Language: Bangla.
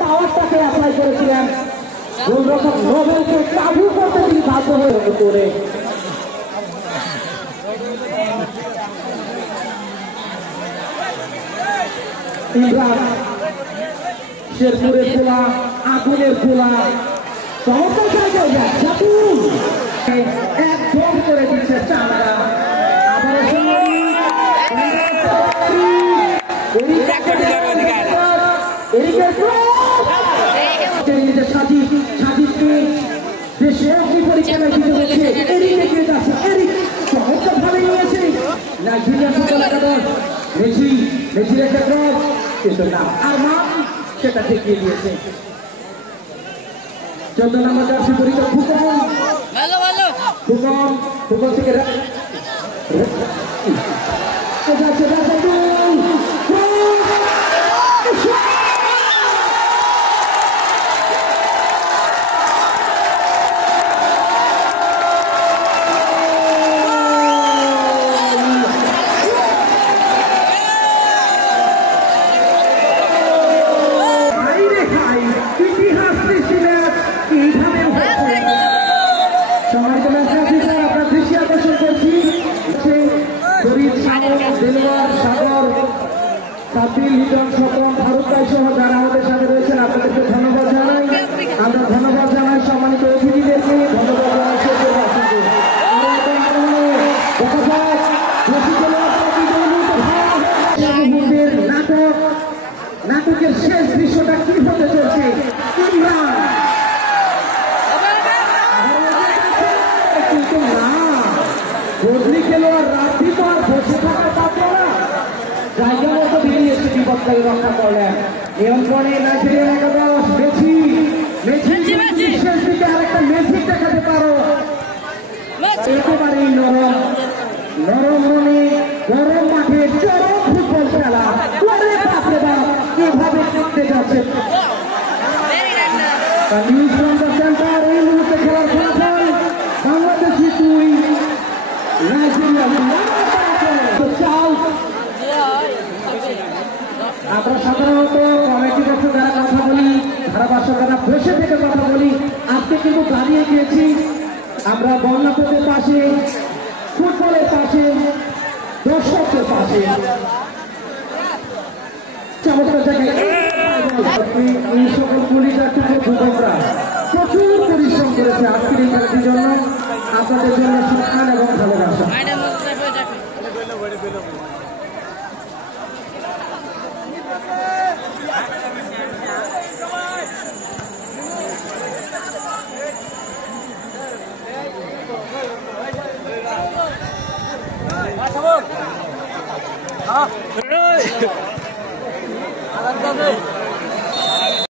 পাওয়ারটাকে অ্যাপ্লাই করেছিলেন গোলরক্ষক নোবেলকে কাবু করতে তিনি বাধ্য হয়ে করে ইমরান শেরপুরের খোলা আগুনের খোলা চমৎকার জায়গায় একদম করে দিচ্ছে চাঁদা সেটা দেখিয়ে দিয়েছে 14 নম্বর জার্সি পরিচিত ফুকন থেকে নাটকের শেষ দৃশ্যটা কি হতে চলছে কিন্তু না বদলি খেলোয়াড় রাত্রি তো আর বসে থাকার পারবে না জায়গা মতো বেরিয়েছে বিপদটাকে রক্ষা করলেন নিয়ন্ত্রণে নাইজেরিয়ান একাদশ মেসি শেষ দিকে আরেকটা ম্যাজিক দেখাতে পারো একেবারেই নরম মনে গরম মাঠে চরম ফুটবল খেলা কিভাবে করতে যাচ্ছে সেন্টার এই মুহূর্তে খেলার ফলাফল বাংলাদেশি 2 নাইজেরিয়া আমরা সাধারণত কমিটি বক্সে যারা কথা বলি ধারাভাষ্যকাররা বসে থেকে কথা বলি আজকে কিন্তু দাঁড়িয়ে গিয়েছি আমরা বন্যাপদের পাশে ফুটবলের পাশে দর্শকদের পাশে চমৎকার জায়গায় এই সকল পুলিশরা প্রচুর পরিশ্রম করেছে আজকের এই খেলাটির জন্য আপনাদের জন্য সম্মান এবং ভালোবাসা Come on.